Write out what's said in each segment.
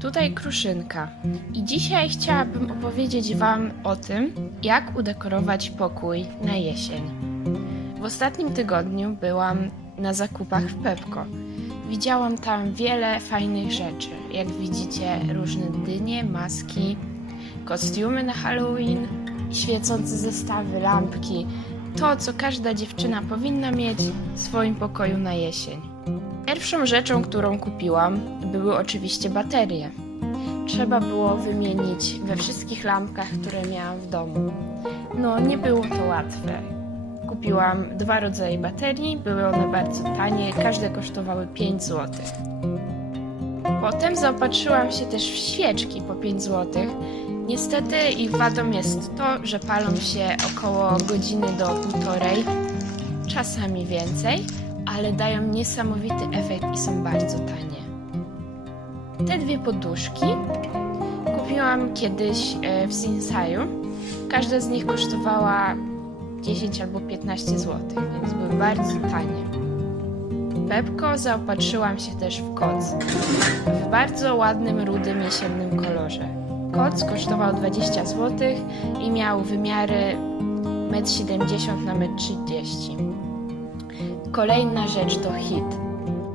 tutaj Kruszynka i dzisiaj chciałabym opowiedzieć Wam o tym, jak udekorować pokój na jesień. W ostatnim tygodniu byłam na zakupach w Pepko. Widziałam tam wiele fajnych rzeczy. Jak widzicie, różne dynie, maski, kostiumy na Halloween, świecące zestawy, lampki. To, co każda dziewczyna powinna mieć w swoim pokoju na jesień. Pierwszą rzeczą, którą kupiłam, były oczywiście baterie. Trzeba było wymienić we wszystkich lampkach, które miałam w domu. No, nie było to łatwe. Kupiłam dwa rodzaje baterii, były one bardzo tanie, każde kosztowały 5 zł. Potem zaopatrzyłam się też w świeczki po 5 zł. Niestety ich wadą jest to, że palą się około godziny do półtorej, czasami więcej, ale dają niesamowity efekt i są bardzo tanie. Te dwie poduszki kupiłam kiedyś e, w Sinsaju. Każda z nich kosztowała 10 albo 15 zł, więc były bardzo tanie. Pepko zaopatrzyłam się też w koc. W bardzo ładnym, rudym, jesiennym kolorze. Koc kosztował 20 zł i miał wymiary 1,70 m na 1,30 m. Kolejna rzecz to hit.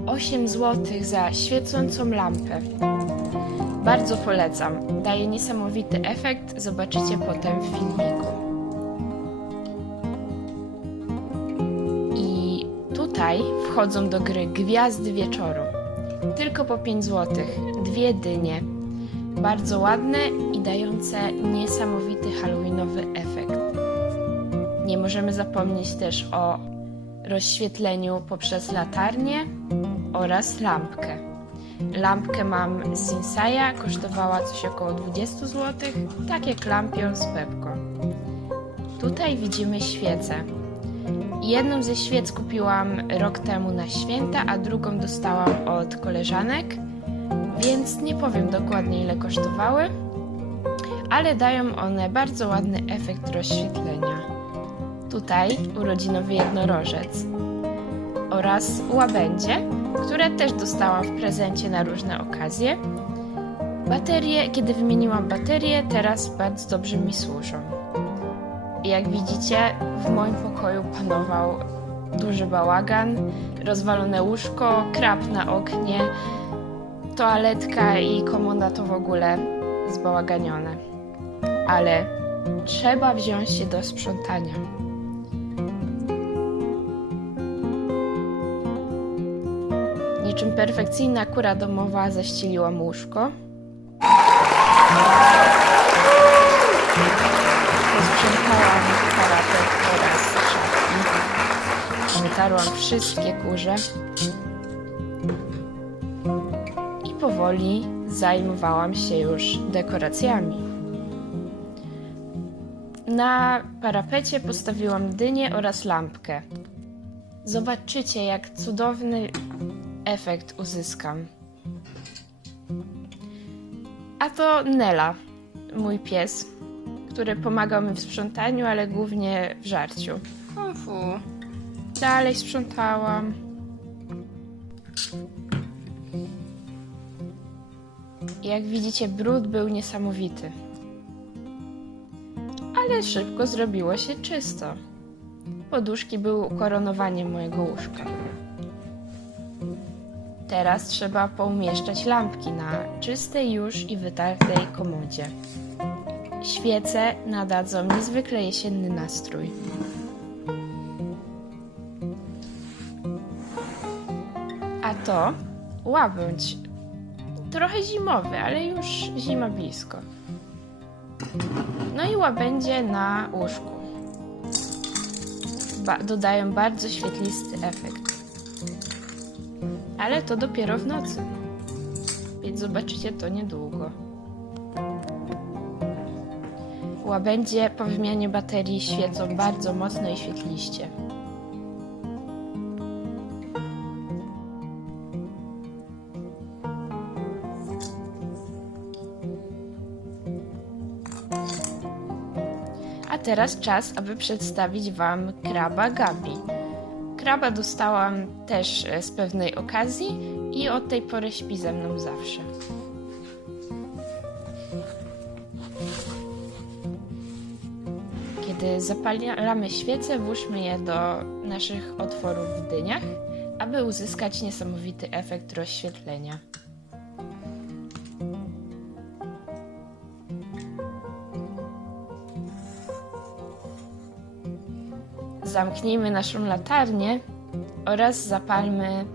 8 zł za świecącą lampę. Bardzo polecam. Daje niesamowity efekt. Zobaczycie potem w filmiku. I tutaj wchodzą do gry Gwiazdy Wieczoru. Tylko po 5 zł. Dwie dynie. Bardzo ładne i dające niesamowity halloweenowy efekt. Nie możemy zapomnieć też o rozświetleniu poprzez latarnię oraz lampkę. Lampkę mam z Sinsaja, kosztowała coś około 20 zł, tak jak lampion z Pepko. Tutaj widzimy świecę. Jedną ze świec kupiłam rok temu na święta, a drugą dostałam od koleżanek, więc nie powiem dokładnie ile kosztowały, ale dają one bardzo ładny efekt rozświetlenia. Tutaj urodzinowy jednorożec oraz łabędzie, które też dostałam w prezencie na różne okazje. Baterie, kiedy wymieniłam baterie, teraz bardzo dobrze mi służą. Jak widzicie, w moim pokoju panował duży bałagan, rozwalone łóżko, krab na oknie, toaletka i komoda to w ogóle zbałaganione. Ale trzeba wziąć się do sprzątania. Niczym perfekcyjna kura domowa zaścieliłam łóżko. Posprzątałam parapet oraz szafki. Wytarłam wszystkie kurze. I powoli zajmowałam się już dekoracjami. Na parapecie postawiłam dynię oraz lampkę. Zobaczycie, jak cudowny efekt uzyskam. A to Nela, mój pies, który pomagał mi w sprzątaniu, ale głównie w żarciu. Dalej sprzątałam. Jak widzicie, brud był niesamowity. Ale szybko zrobiło się czysto. Poduszki były ukoronowaniem mojego łóżka. Teraz trzeba poumieszczać lampki na czystej już i wytartej komodzie. Świece nadadzą niezwykle jesienny nastrój. A to łabędź. Trochę zimowy, ale już zima blisko. No i łabędzie na łóżku. Ba- dodają bardzo świetlisty efekt. Ale to dopiero w nocy. Więc zobaczycie to niedługo. Łabędzie po wymianie baterii świecą bardzo mocno i świetliście. A teraz czas, aby przedstawić Wam kraba Gabi. Kraba dostałam też e, z pewnej okazji i od tej pory śpi ze mną zawsze. Kiedy zapalamy świece, włóżmy je do naszych otworów w dyniach, aby uzyskać niesamowity efekt rozświetlenia. Zamknijmy naszą latarnię oraz zapalmy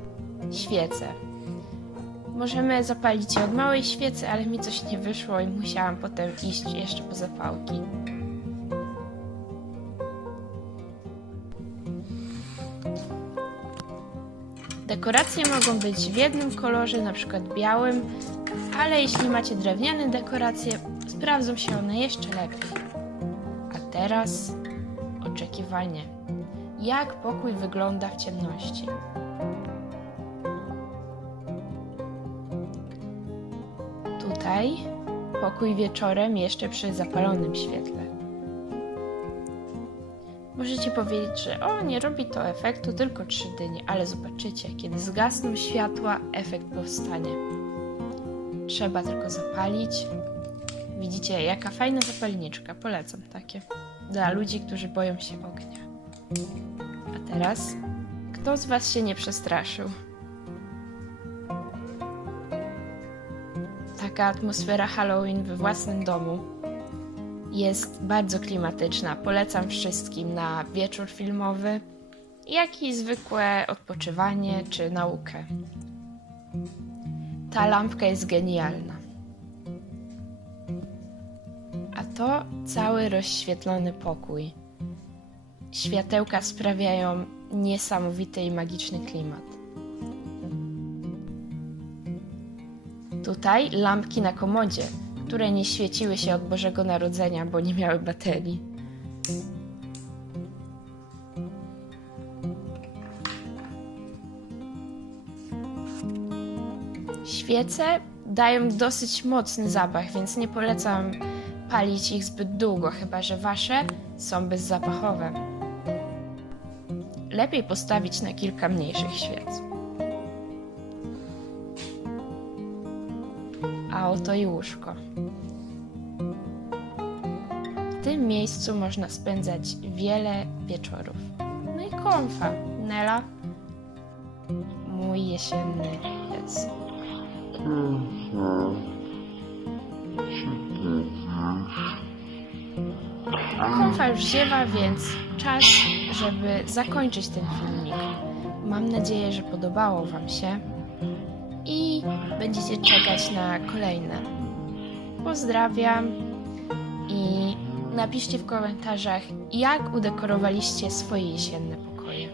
świecę. Możemy zapalić je od małej świecy, ale mi coś nie wyszło i musiałam potem iść jeszcze po zapałki. Dekoracje mogą być w jednym kolorze, na przykład białym, ale jeśli macie drewniane dekoracje, sprawdzą się one jeszcze lepiej. A teraz oczekiwanie. Jak pokój wygląda w ciemności? Tutaj pokój wieczorem jeszcze przy zapalonym świetle. Możecie powiedzieć, że o, nie robi to efektu, tylko trzy dynie, ale zobaczycie, kiedy zgasną światła, efekt powstanie. Trzeba tylko zapalić. Widzicie, jaka fajna zapalniczka, polecam takie. Dla ludzi, którzy boją się ognia. Teraz, kto z Was się nie przestraszył? Taka atmosfera Halloween we własnym domu jest bardzo klimatyczna. Polecam wszystkim na wieczór filmowy, jak i zwykłe odpoczywanie czy naukę. Ta lampka jest genialna. A to cały rozświetlony pokój. Światełka sprawiają niesamowity i magiczny klimat. Tutaj lampki na komodzie, które nie świeciły się od Bożego Narodzenia, bo nie miały baterii. Świece dają dosyć mocny zapach, więc nie polecam palić ich zbyt długo, chyba że wasze są bezzapachowe. Lepiej postawić na kilka mniejszych świec. A oto i łóżko. W tym miejscu można spędzać wiele wieczorów. No i konfa. Nela, mój jesienny pies. Konfa już ziewa, więc czas, żeby zakończyć ten filmik. Mam nadzieję, że podobało Wam się i będziecie czekać na kolejne. Pozdrawiam i napiszcie w komentarzach, jak udekorowaliście swoje jesienne pokoje.